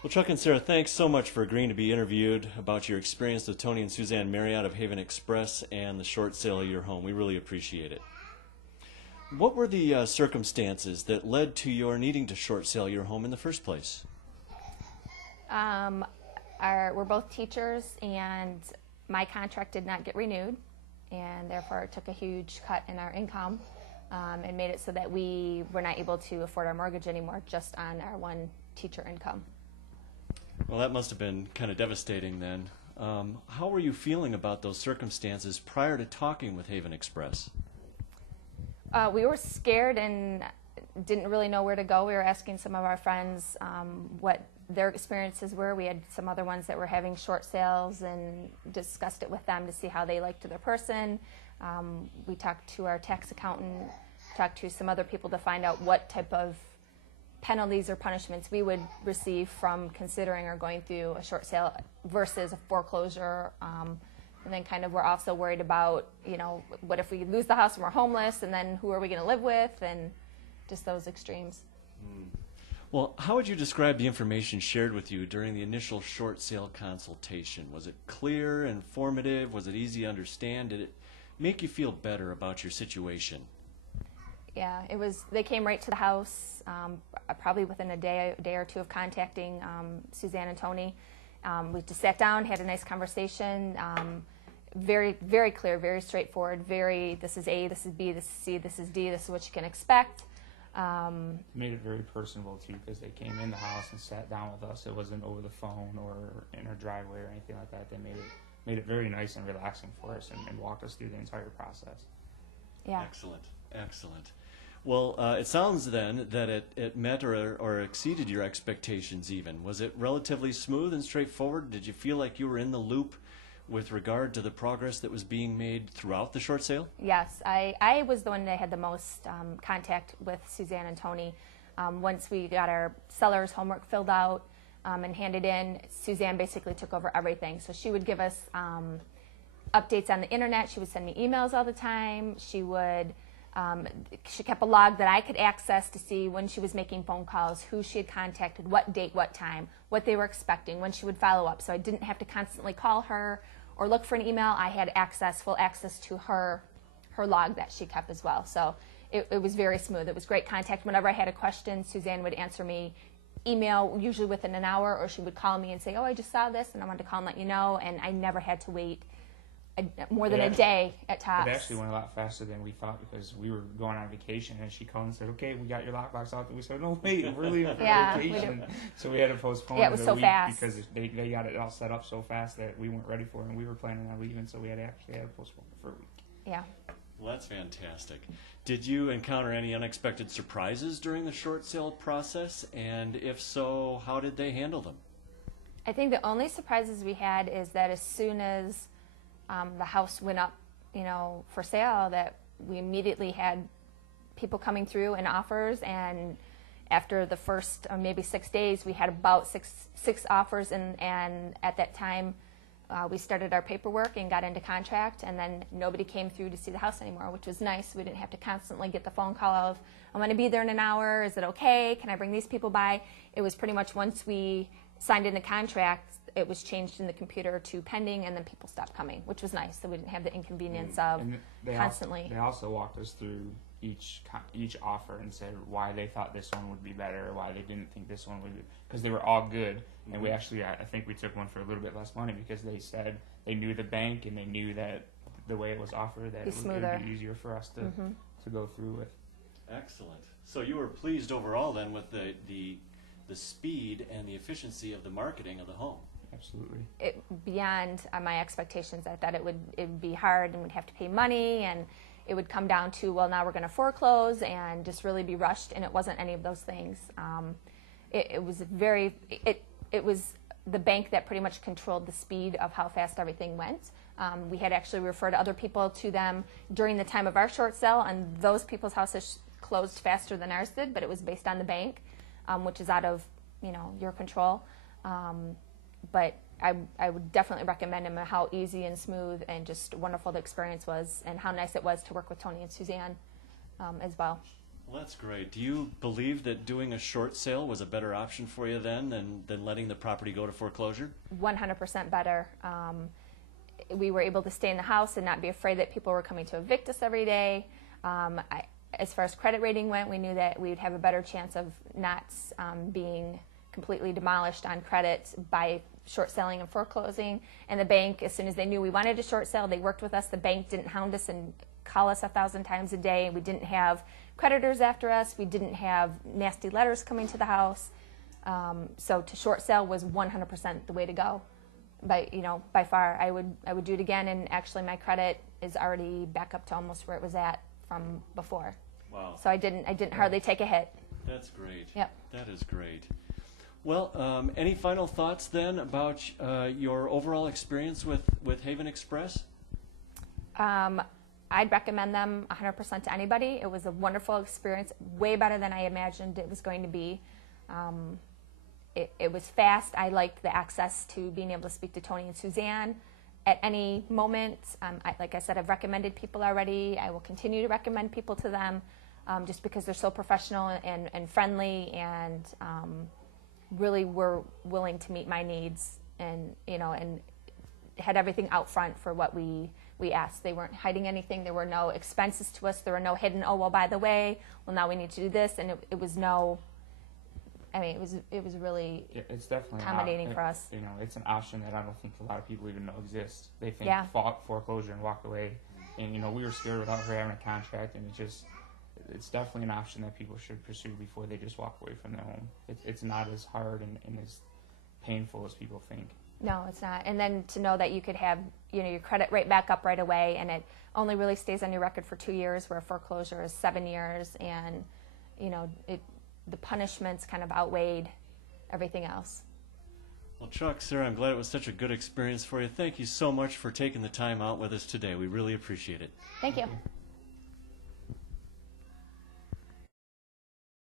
Well, Chuck and Sarah, thanks so much for agreeing to be interviewed about your experience with Tony and Suzanne Marriott of Haven Express and the short sale of your home. We really appreciate it. What were the circumstances that led to your needing to short sale your home in the first place? We're both teachers, and my contract did not get renewed, and therefore it took a huge cut in our income and made it so that we were not able to afford our mortgage anymore just on our one teacher income. Well, that must have been kind of devastating then. How were you feeling about those circumstances prior to talking with Haven Express? We were scared and didn't really know where to go. We were asking some of our friends what their experiences were. We had some other ones that were having short sales and discussed it with them to see how they liked their person. We talked to our tax accountant, talked to some other people to find out what type of penalties or punishments we would receive from considering or going through a short sale versus a foreclosure. And then kind of we're also worried about, what if we lose the house and we're homeless, and then who are we going to live with, and just those extremes. Well, how would you describe the information shared with you during the initial short sale consultation? Was it clear, informative? Was it easy to understand? Did it make you feel better about your situation? Yeah, it was. They came right to the house, probably within a day or two of contacting Suzanne and Tony. We just sat down, had a nice conversation. Very, very clear, very straightforward. This is A, this is B, this is C, this is D. This is what you can expect. Made it very personable too, because they came in the house and sat down with us. It wasn't over the phone or in our driveway or anything like that. They made it very nice and relaxing for us, and walked us through the entire process. Yeah. Excellent, excellent. Well, it sounds then that it met or exceeded your expectations even. Was it relatively smooth and straightforward? Did you feel like you were in the loop with regard to the progress that was being made throughout the short sale? Yes, I was the one that had the most contact with Suzanne and Tony. Once we got our seller's homework filled out and handed in, Suzanne basically took over everything. So she would give us updates on the internet. She would send me emails all the time. She kept a log that I could access to see when she was making phone calls, who she had contacted, what date, what time, what they were expecting, when she would follow up. So I didn't have to constantly call her or look for an email. I had full access to her log that she kept as well. So it was very smooth. It was great contact. Whenever I had a question, Suzanne would answer me email, usually within an hour, or she would call me and say, oh, I just saw this and I wanted to call and let you know. And I never had to wait more than a day at tops. It actually went a lot faster than we thought, because we were going on vacation, and she called and said, okay, we got your lockbox out. And we said, no, wait, we're leaving for vacation. So we had to postpone it was so fast. Because they got it all set up so fast that we weren't ready for it, and we were planning on leaving, so we had to postpone it for a week. Yeah. Well, that's fantastic. Did you encounter any unexpected surprises during the short sale process? And if so, how did they handle them? I think the only surprises we had is that as soon as the house went up, for sale, that we immediately had people coming through and offers, and after the first maybe 6 days, we had about six offers, and at that time we started our paperwork and got into contract, and then nobody came through to see the house anymore, which was nice. We didn't have to constantly get the phone call of, I'm going to be there in an hour, is it okay, can I bring these people by? It was pretty much once we signed into contract, it was changed in the computer to pending, and then people stopped coming, which was nice, so we didn't have the inconvenience of constantly. They also walked us through each offer and said why they thought this one would be better, why they didn't think this one would be, because they were all good. And we actually, I think we took one for a little bit less money, because they said they knew the bank and they knew that the way it was offered, that it would be easier for us to go through with. Excellent. So you were pleased overall then with the speed and the efficiency of the marketing of the home. Absolutely. Beyond my expectations. I thought it would be hard and we'd have to pay money, and it would come down to, well, now we're going to foreclose and just really be rushed, and it wasn't any of those things. It was the bank that pretty much controlled the speed of how fast everything went. We had actually referred other people to them during the time of our short sale, and those people's houses closed faster than ours did, but it was based on the bank, which is out of your control. But I would definitely recommend him, how easy and smooth and just wonderful the experience was, and how nice it was to work with Tony and Suzanne as well. Well, that's great. Do you believe that doing a short sale was a better option for you then than letting the property go to foreclosure? 100% better. We were able to stay in the house and not be afraid that people were coming to evict us every day. As far as credit rating went, we knew that we would have a better chance of not being completely demolished on credit by short selling and foreclosing. And the bank, as soon as they knew we wanted a short sale, they worked with us. The bank didn't hound us and call us 1,000 times a day. We didn't have creditors after us. We didn't have nasty letters coming to the house. So to short sale was 100% the way to go. By far, I would do it again. And actually, my credit is already back up to almost where it was at from before. Wow. So I didn't hardly take a hit. That's great. Yep. That is great. Well, any final thoughts then about your overall experience with Haven Express? I'd recommend them 100% to anybody. It was a wonderful experience, way better than I imagined it was going to be. It was fast. I liked the access to being able to speak to Tony and Suzanne at any moment. Like I said, I've recommended people already. I will continue to recommend people to them just because they're so professional and friendly and really were willing to meet my needs and had everything out front for what we asked. They weren't hiding anything. There were no expenses to us. There were no hidden, oh, well, by the way, well, now we need to do this. And it was no, I mean, it was really it's definitely accommodating for us. It's an option that I don't think a lot of people even know exists. They think Yeah. Foreclosure and walk away. And, we were scared without her having a contract, and it's definitely an option that people should pursue before they just walk away from their home. It's not as hard and as painful as people think. No, it's not. And then to know that you could have, your credit rate back up right away, and it only really stays on your record for 2 years, where foreclosure is 7 years, and, the punishments kind of outweighed everything else. Well, Chuck, Sarah, I'm glad it was such a good experience for you. Thank you so much for taking the time out with us today. We really appreciate it. Thank you.